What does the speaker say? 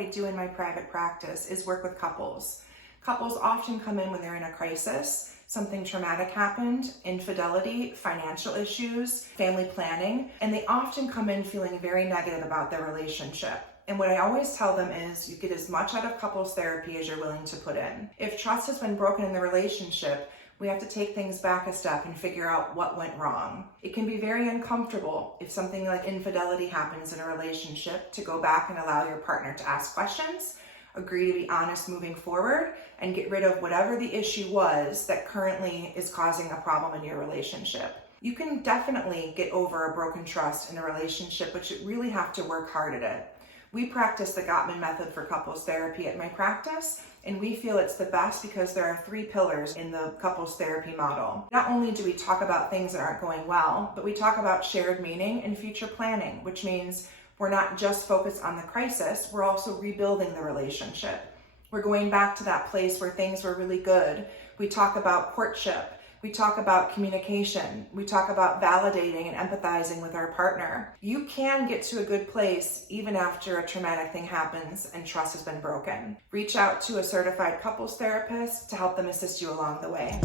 I do in my private practice is work with couples. Couples often come in when they're in a crisis. Something traumatic happened, infidelity, financial issues, family planning, and they often come in feeling very negative about their relationship. And what I always tell them is you get as much out of couples therapy as you're willing to put in. If trust has been broken in the relationship, we have to take things back a step and figure out what went wrong. It can be very uncomfortable if something like infidelity happens in a relationship to go back and allow your partner to ask questions, agree to be honest moving forward, and get rid of whatever the issue was that currently is causing a problem in your relationship. You can definitely get over a broken trust in a relationship, but you really have to work hard at it. We practice the Gottman method for couples therapy at my practice, and we feel it's the best because there are 3 pillars in the couples therapy model. Not only do we talk about things that aren't going well, but we talk about shared meaning and future planning, which means we're not just focused on the crisis, we're also rebuilding the relationship. We're going back to that place where things were really good. We talk about courtship. We talk about communication. We talk about validating and empathizing with our partner. You can get to a good place even after a traumatic thing happens and trust has been broken. Reach out to a certified couples therapist to help them assist you along the way.